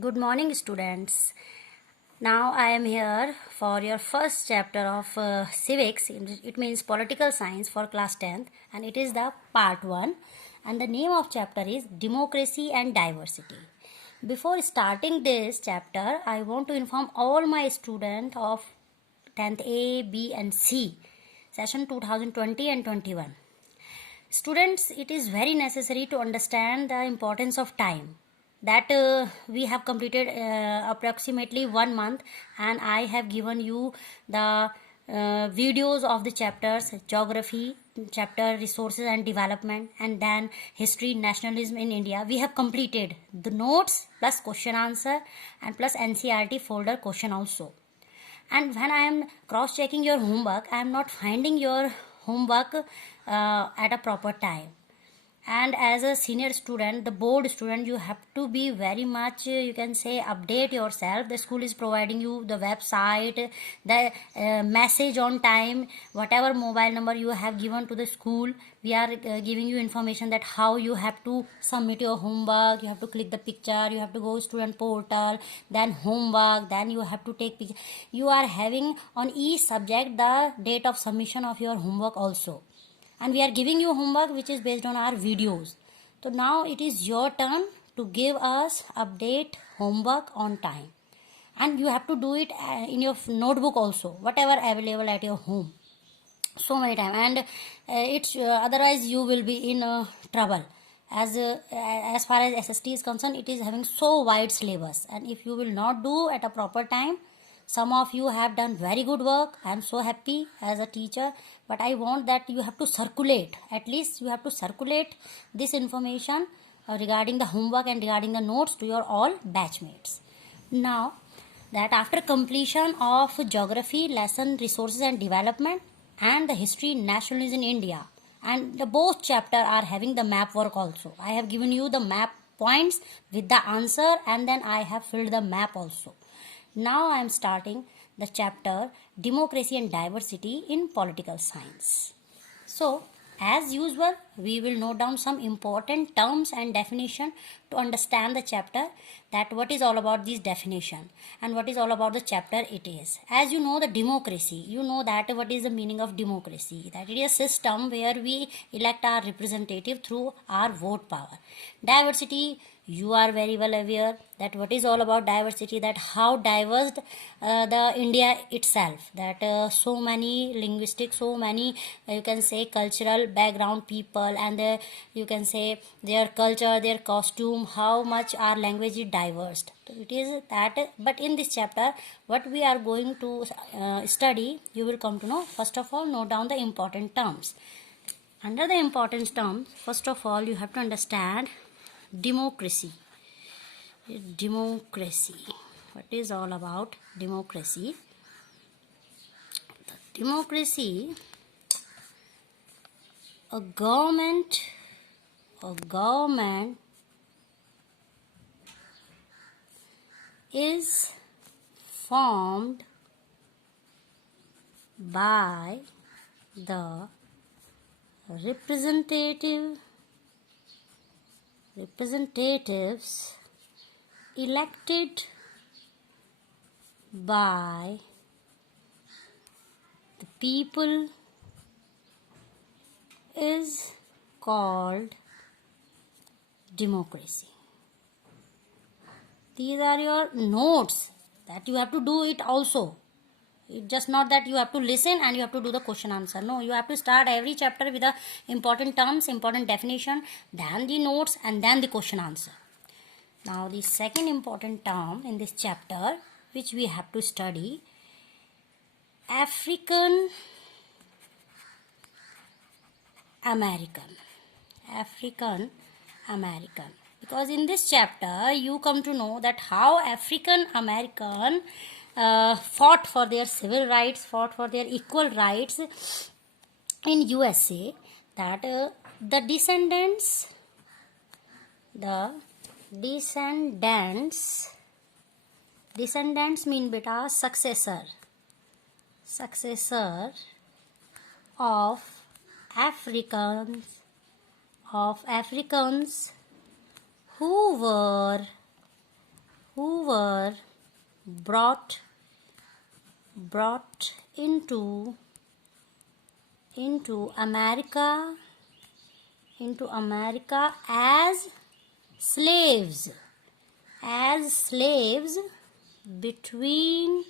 Good morning, students. Now I am here for your first chapter of civics. It means political science for class 10th, and it is the part 1. And the name of chapter is Democracy and Diversity. Before starting this chapter, I want to inform all my students of 10th A, B, and C, session 2020 and 21. Students, it is very necessary to understand the importance of time. That we have completed approximately 1 month, and I have given you the videos of the chapters geography chapter, resources and development, and then history, nationalism in India. We have completed the notes plus question answer and plus NCERT folder question also. And when I am cross checking your homework, I am not finding your homework at a proper time. And as a senior student, the board student, you have to be very much, you can say, update yourself. The school is providing you the website, the message on time, whatever mobile number you have given to the school, we are giving you information that how you have to submit your homework. You have to click the picture, you have to go student portal, then homework, then you have to take picture. You are having on each subject the date of submission of your homework also, and we are giving you homework which is based on our videos. So now it is your turn to give us update homework on time, and you have to do it in your notebook also, whatever available at your home, so many time. And it's otherwise you will be in trouble, as far as SST is concerned. It is having so wide syllabus, and if you will not do at a proper time, some of you have done very good work. I am so happy as a teacher, but I want that you have to circulate, at least you have to circulate this information regarding the homework and regarding the notes to your all batchmates. Now that after completion of geography lesson, resources and development, and the history, nationalism in India, and the both chapter are having the map work also. I have given you the map points with the answer, and then I have filled the map also. Now I am starting the chapter Democracy and Diversity in Political Science. So, as usual, we will note down some important terms and definition to understand the chapter, that what is all about this definition and what is all about the chapter it is. As you know, the democracy, you know that what is the meaning of democracy, that it is a system where we elect our representative through our vote power. Diversity, you are very well aware that what is all about diversity, that how diverse the India itself, that so many linguistic, so many you can say cultural background people, and you can say their culture, their costume, how much our language is diverse. So it is that, but in this chapter what we are going to study, you will come to know. First of all, note down the important terms. Under the important terms, first of all, you have to understand democracy. Democracy, what is all about democracy? Democracy, a government is formed by the representatives elected by the people is called democracy. These are your notes that you have to do it also. It's just not that you have to listen and you have to do the question answer. No, you have to start every chapter with the important terms, important definition, then the notes, and then the question answer. Now the second important term in this chapter which we have to study, African American. Because in this chapter you come to know that how African American fought for their civil rights, fought for their equal rights in USA, that the descendants mean beta successor of Africans who brought into America as slaves between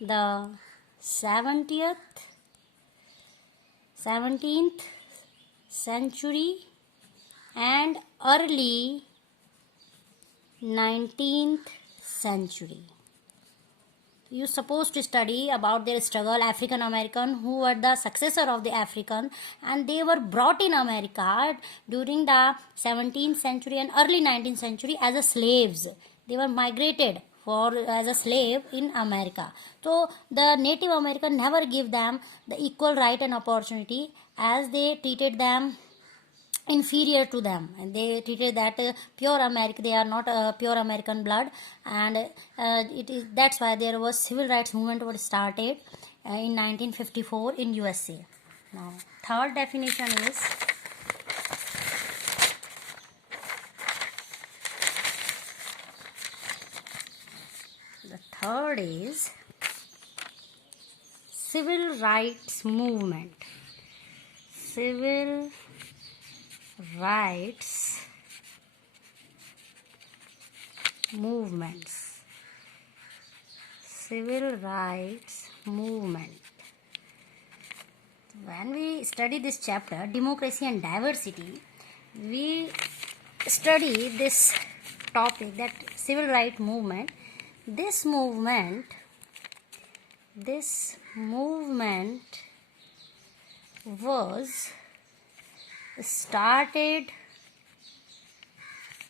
the 17th century and early 19th century. You're supposed to study about their struggle, African American, who were the successor of the African, and they were brought in America during the 17th century and early 19th century as a slaves. They were migrated as a slave in America. So the Native American never give them the equal right and opportunity, as they treated them inferior to them, and they treated that pure American, they are not pure American blood, and that's why there was civil rights movement was started in 1954 in USA. Now third definition is civil rights movement. Civil rights movements. Civil rights movement. When we study this chapter, democracy and diversity, we study this topic, that civil rights movement. This movement was started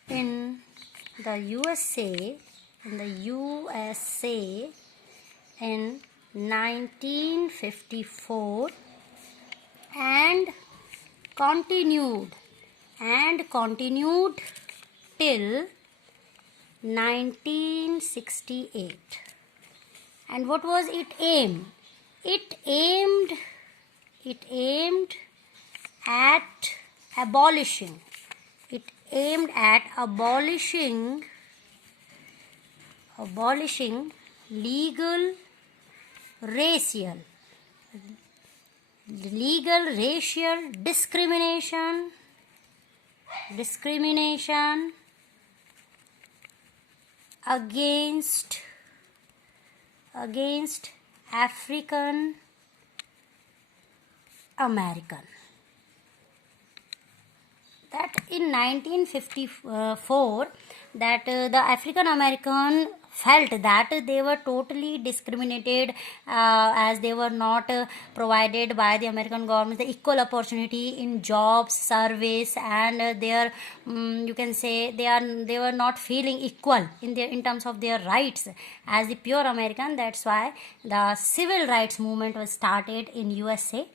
in the USA in 1954 and continued till 1968. And what was it aim? It aimed at abolishing. It aimed at abolishing legal racial discrimination against African American. That in 1954, that the African American felt that they were totally discriminated, as they were not provided by the American government the equal opportunity in jobs, service, and their you can say they were not feeling equal in terms of their rights as the pure American. That's why the civil rights movement was started in USA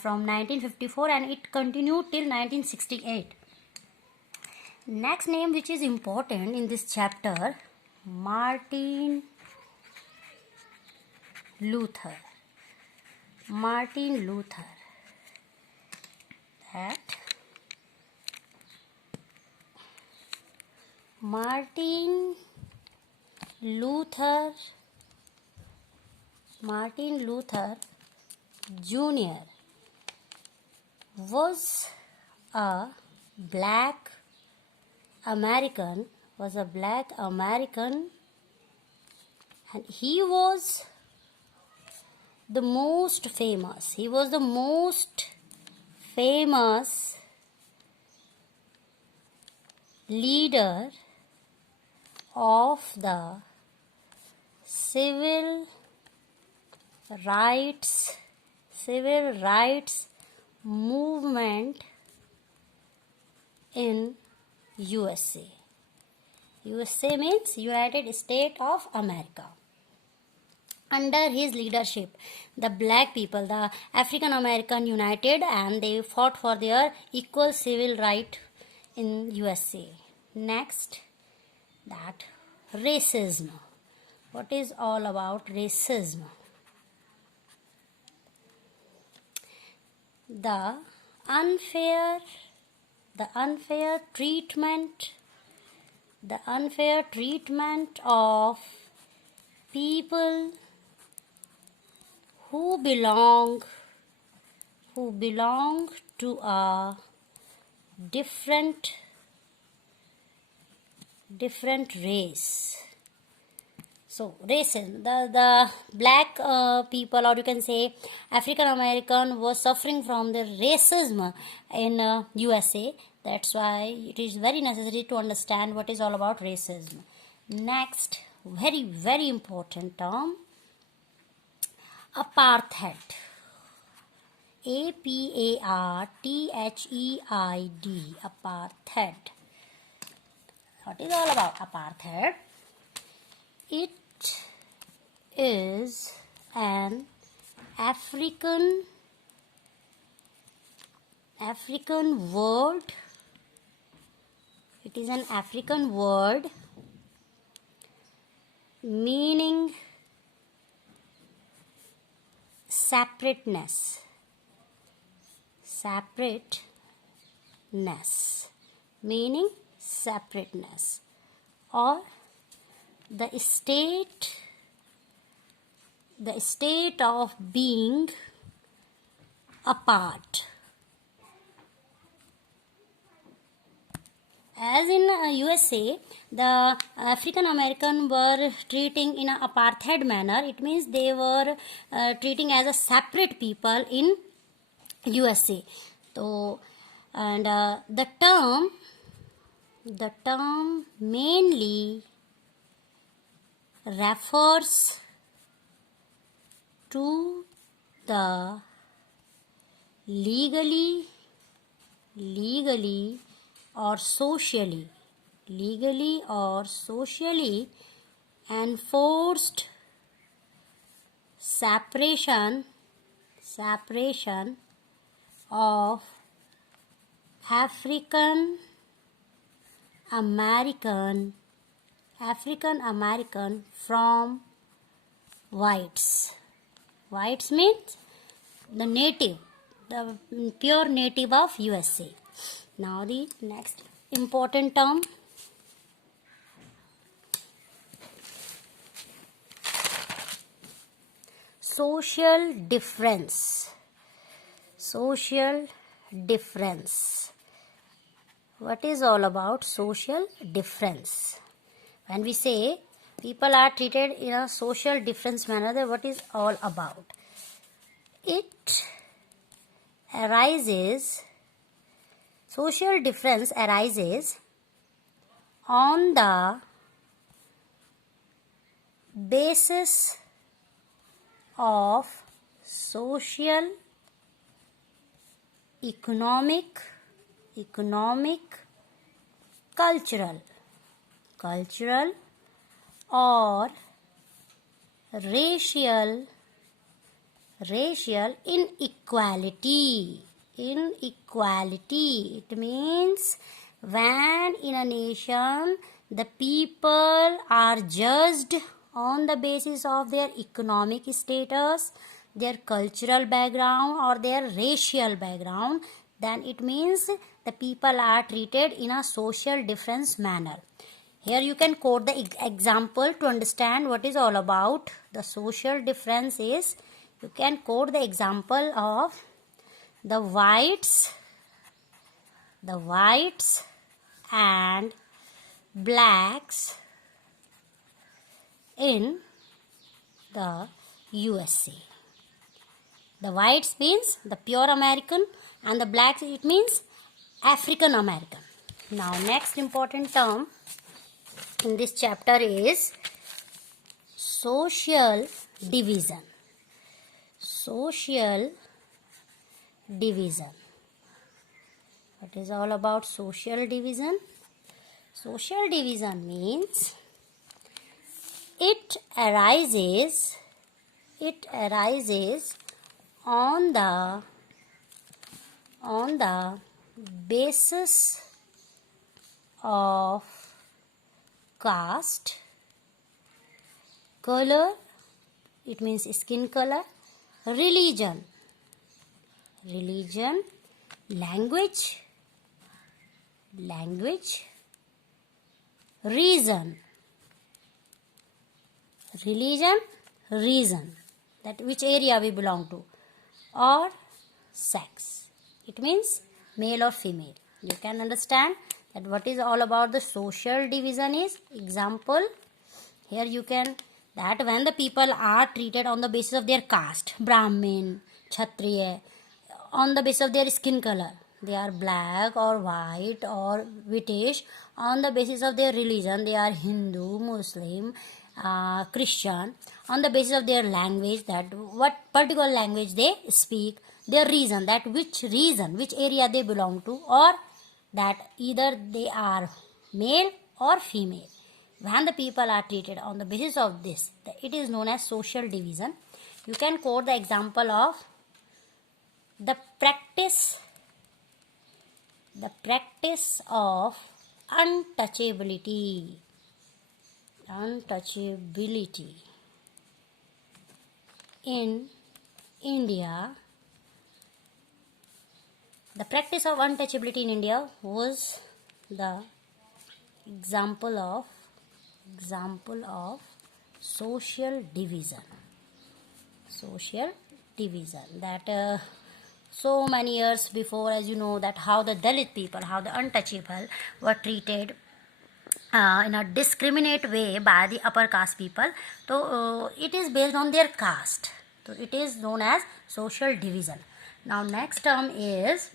from 1954, and it continued till 1968. Next name which is important in this chapter, Martin Luther. That Martin Luther Jr. was a black American, and he was the most famous. Leader of the civil rights movement in USA. USA means United States of America. Under his leadership, the black people, the African American, united, and they fought for their equal civil right in USA. Next, that racism. What is all about racism? The unfair treatment of people who belong to a different race. So racism, the black people, or you can say African American, was suffering from the racism in USA. That's why it is very necessary to understand what is all about racism. Next, very important term, apartheid. APARTHEID, apartheid. What is all about apartheid? It is an African word. It is an African word meaning separateness, meaning separateness, or the state of being apart. As in USA, the African American were treating in an apartheid manner. It means they were treating as a separate people in USA. So, and the term mainly refers to the legally or socially enforced separation of African American from whites. Whites means the native, the pure native of USA. Now the next important term, social difference. What is all about social difference? When we say people are treated in a social difference manner, then what is all about? Social difference arises on the basis of social, economic, cultural or racial inequality. It means when in a nation the people are judged on the basis of their economic status, their cultural background, or their racial background, then it means the people are treated in a social difference manner. Here you can quote the example to understand what is all about the social difference is. You can quote the example of the whites and blacks in the USA. The whites means the pure American, and the blacks, it means African American. Now next important term in this chapter is social division. What is all about social division? Social division means it arises on the basis of caste, color, it means skin color, religion, language, reason, religion, reason, that which area we belong to, or sex. It means male or female. You can understand that what is all about the social division is. Example, here you can, that when the people are treated on the basis of their caste, Brahmin, Kshatriya, on the basis of their skin color, they are black or white or British, on the basis of their religion, they are Hindu, Muslim, Christian, on the basis of their language, that what particular language they speak, their reason, that which area they belong to, or that either they are male or female. When the people are treated on the basis of this, it is known as social division. You can quote the example of the practice of untouchability in India. The practice of untouchability in India was the example of social division. That so many years before, as you know, that how the Dalit people, how the untouchable were treated in a discriminate way by the upper caste people. So it is based on their caste. So it is known as social division. Now next term is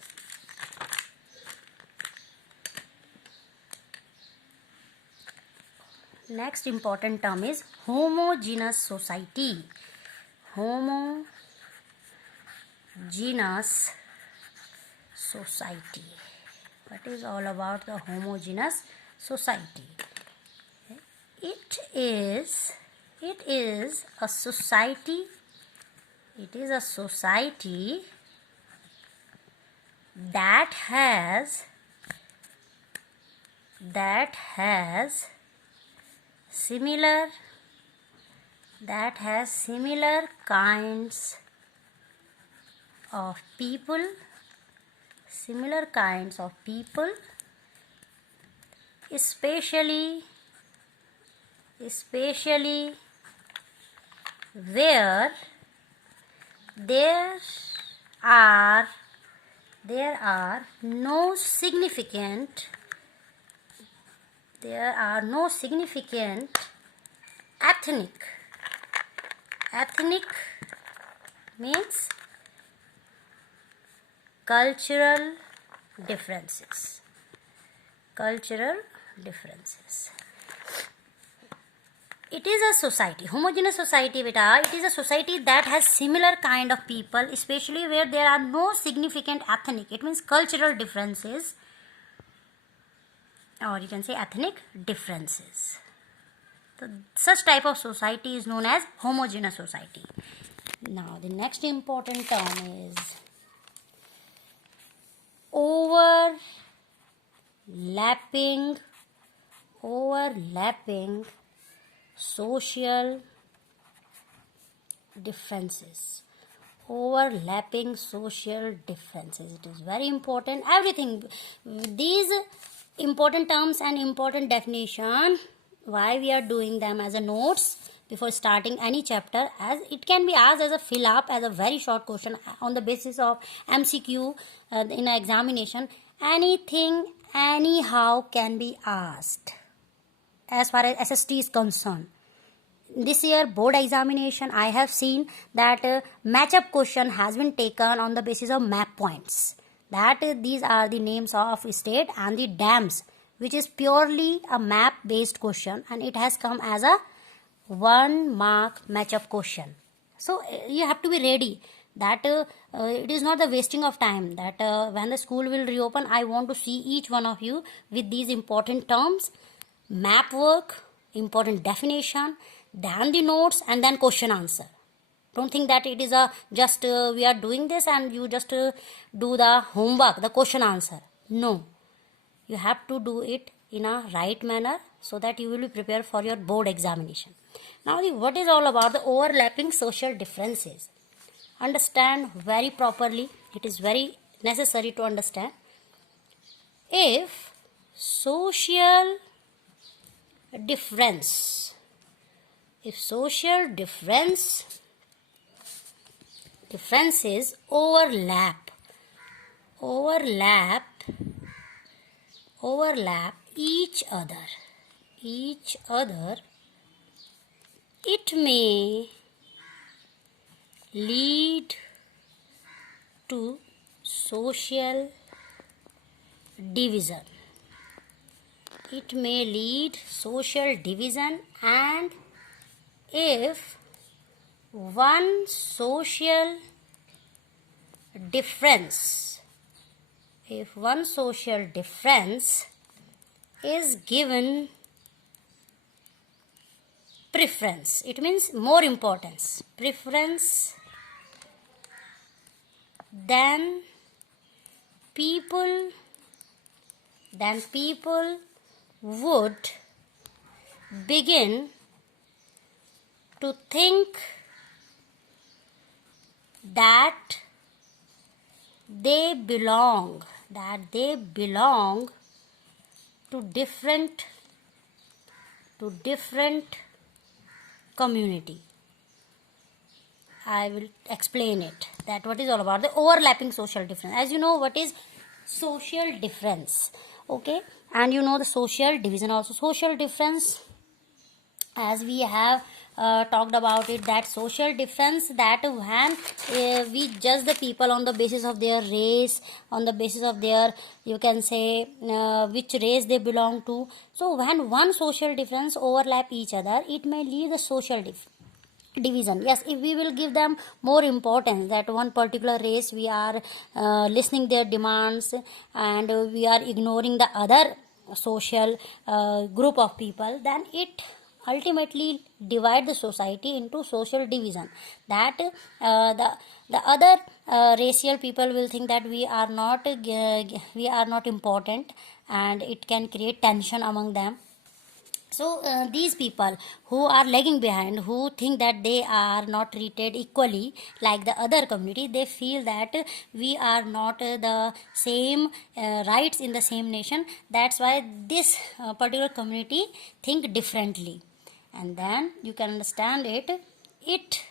next important term is homogeneous society. Homogeneous society. What is all about the homogeneous society? It is a society. It is a society that has similar kinds of people, especially where there are no significant ethnic means cultural differences. It is a society, homogeneous society, beta. It is a society that has similar kind of people, especially where there are no significant ethnic. It means cultural differences, or you can say ethnic differences. So such type of society is known as homogeneous society. Now the next important term is overlapping social differences. It is very important. Everything, these important terms and important definition, why we are doing them as a notes before starting any chapter, as it can be asked as a fill up, as a very short question on the basis of MCQ in an examination. Anything anyhow can be asked as far as SST is concerned. This year board examination, I have seen that matchup question has been taken on the basis of map points. That these are the names of state and the dams, which is purely a map based question, and it has come as a 1 mark matchup question. So you have to be ready that it is not the wasting of time, that when the school will reopen, I want to see each one of you with these important terms, map work, important definition, then the notes, and then question answer. Don't think that it is a just we are doing this and you just do the homework, the question answer. No, you have to do it in a right manner so that you will be prepared for your board examination. Now what is all about the overlapping social differences? Understand very properly. It is very necessary to understand. If social difference if social differences overlap each other, it may lead to social division. It may lead social division, and if one social difference is given preference, it means more importance, preference, then people would begin to think that they belong to different community. I will explain it, that what is all about the overlapping social difference. As you know what is social difference, okay, and you know the social division also. Social difference, as we have talked about it, that social difference, that when we judge the people on the basis of their race, on the basis of their, you can say, which race they belong to. So when one social difference overlap each other, it may lead the social division. Yes, if we will give them more importance, that one particular race we are listening their demands, and we are ignoring the other social group of people, then it ultimately divide the society into social division, that the other racial people will think that we are not important, and it can create tension among them. So these people who are lagging behind, who think that they are not treated equally like the other community, they feel that we are not the same rights in the same nation. That's why this particular community think differently, and then you can understand it. It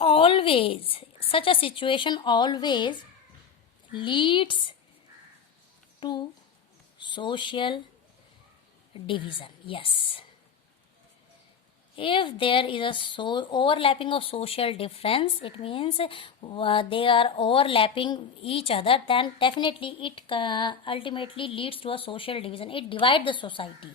always, such a situation always leads to social division. Yes, if there is a overlapping of social difference, it means they are overlapping each other, then definitely it ultimately leads to a social division. It divides the society,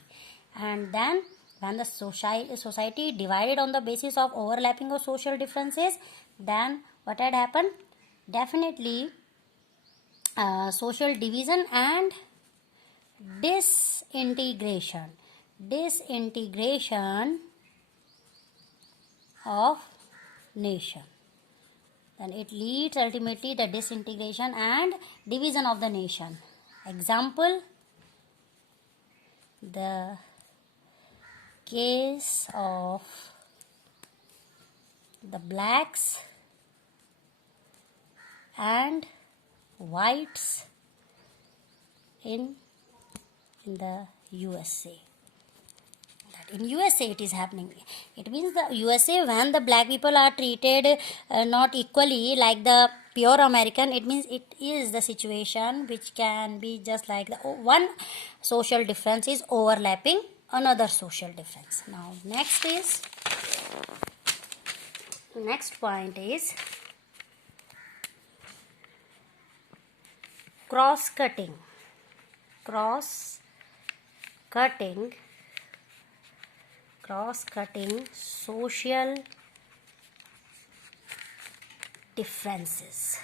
and then when the society divided on the basis of overlapping of social differences, then what had happened? Definitely social division and disintegration of nation. Then it leads ultimately the disintegration and division of the nation. Example, the case of the blacks and whites in the USA. That in USA it is happening. It means the USA, when the black people are treated not equally like the pure American, it means it is the situation which can be just like the one social difference is overlapping another social difference. Now next point is cross-cutting social differences.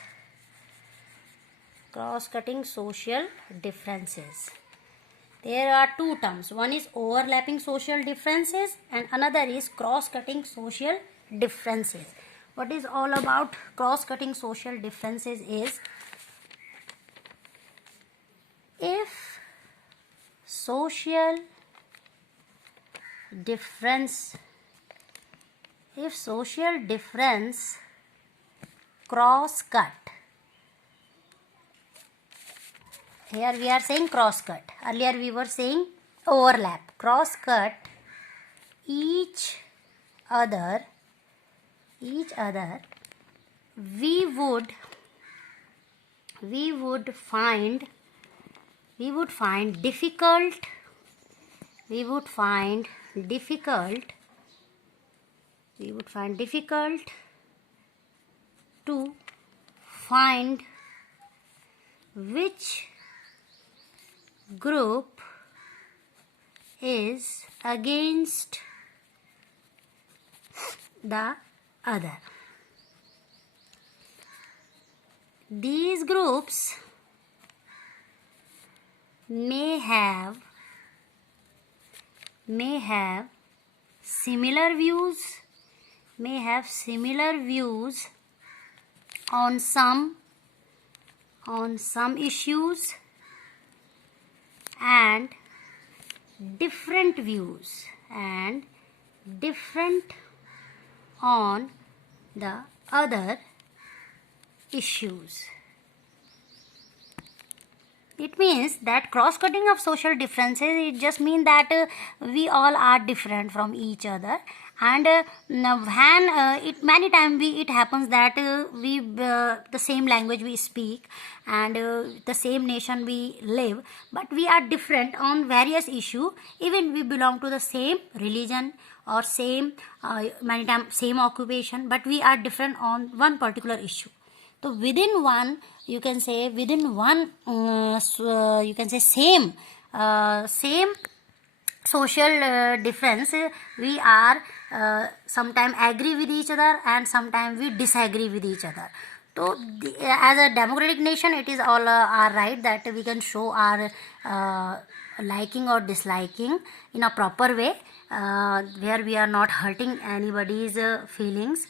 There are two terms. One is overlapping social differences and another is cross-cutting social differences. What is all about cross-cutting social differences is, if social difference cross-cut, here we are saying cross-cut, earlier we were saying overlap. Cross-cut each other, we would find difficult to find which group is against the other. These groups may have similar views on some issues and different views on the other issues. It means that cross-cutting of social differences, it just means that we all are different from each other, and many times it happens that we the same language we speak and the same nation we live, but we are different on various issues. Even we belong to the same religion or same many times same occupation, but we are different on one particular issue. So within one, you can say same social difference, we are sometimes agree with each other and sometimes we disagree with each other. So as a democratic nation, it is all our right that we can show our liking or disliking in a proper way, where we are not hurting anybody's feelings,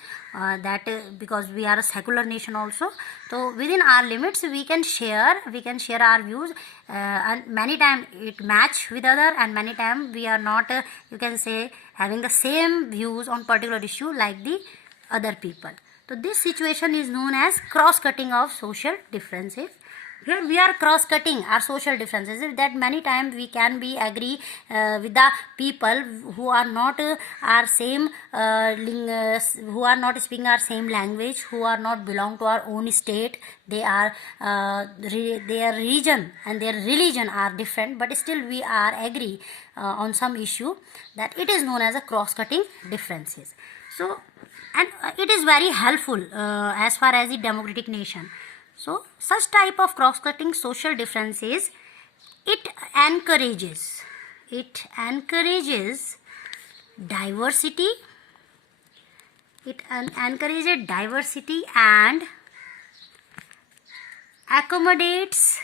because we are a secular nation also. So within our limits we can share our views, and many times it match with other, and many times we are not you can say having the same views on particular issue like the other people. So this situation is known as cross-cutting of social differences. Here we are cross-cutting our social differences, that many times we can be agree with the people who are not our same who are not speaking our same language, who are not belong to our own state. They are their region and their religion are different, but still we are agree on some issue. That it is known as a cross-cutting differences. So, and it is very helpful as far as the democratic nation. So such type of cross-cutting social differences, it encourages diversity. It encourages diversity and accommodates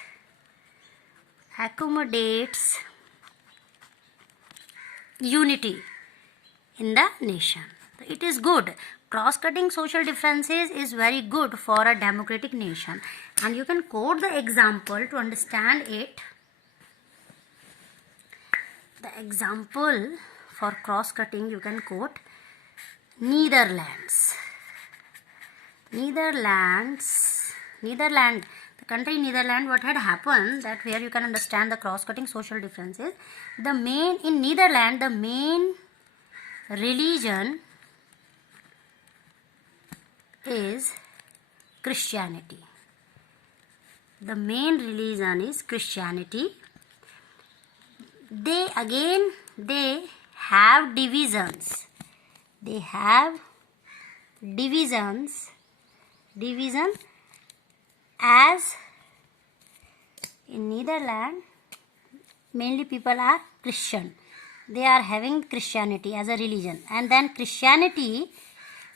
unity in the nation. It is good. Cross-cutting social differences is very good for a democratic nation, and you can quote the example to understand it. The example for cross-cutting, you can quote Netherlands. Netherland, the country Netherlands, what had happened, that where you can understand the cross-cutting social differences. In Netherlands, the main religion is Christianity. The main religion is Christianity. They have divisions. Division as in Netherlands, mainly people are Christian. They are having Christianity as a religion, and then Christianity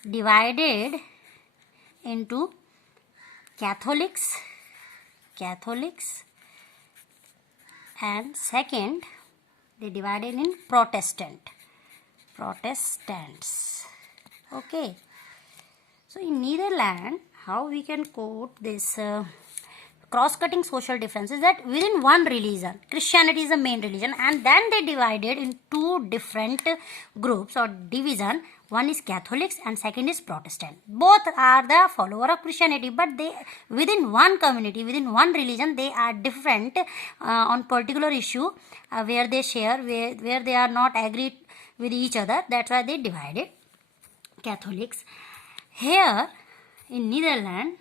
divided into Catholics, and second they divided in Protestants. Okay. So in Netherlands, how we can quote this cross-cutting social differences, that within one religion, Christianity is the main religion, and then they divided in two different groups or division. One is Catholics and second is Protestant. Both are the follower of Christianity, but they within one community, within one religion, they are different on particular issue where they share, where they are not agreed with each other. That's why they divided Catholics. Here in Netherlands,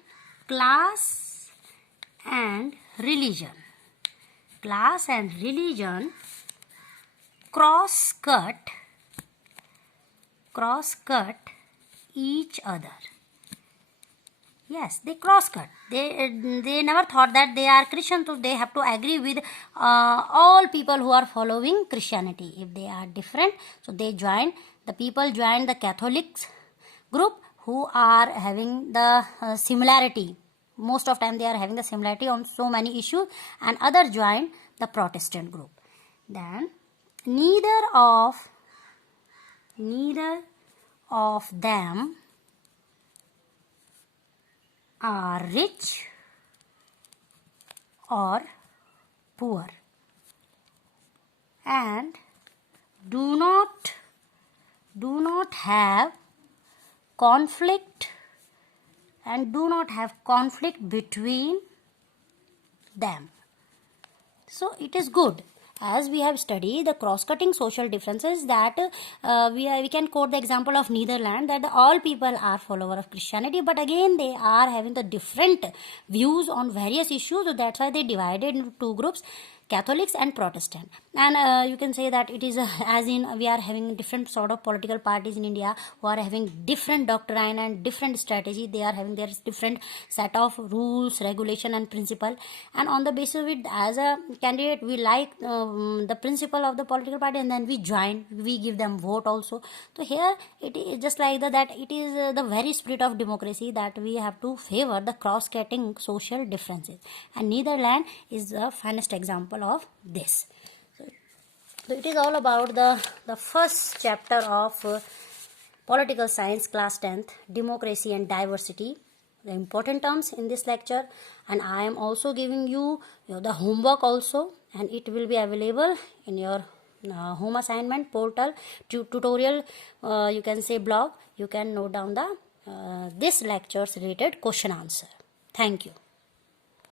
class and religion cross-cut each other. Yes, they cross-cut. They never thought that they are Christian, so they have to agree with all people who are following Christianity. If they are different, so the people joined the Catholics group who are having the similarity. Most of time they are having the similarity on so many issues, and other joined the Protestant group. Then neither of them are rich or poor, and do not have conflict between them. So it is good, as we have studied the cross-cutting social differences, that we can quote the example of Netherlands, that all people are followers of Christianity, but again they are having the different views on various issues. So that's why they divided into two groups, Catholics and Protestant. And you can say that it is as in we are having different sort of political parties in India who are having different doctrine and different strategy. They are having their different set of rules, regulation and principle, and on the basis of it, as a candidate, we like the principle of the political party, and then we give them vote also. So here it is just like that it is the very spirit of democracy, that we have to favor the cross-cutting social differences, and Netherlands is the finest example of this. So it is all about the first chapter of political science, class 10th, democracy and diversity, the important terms in this lecture. And I am also giving you the homework also, and it will be available in your home assignment portal, tutorial, you can say blog. You can note down the this lecture's related question answer. Thank you.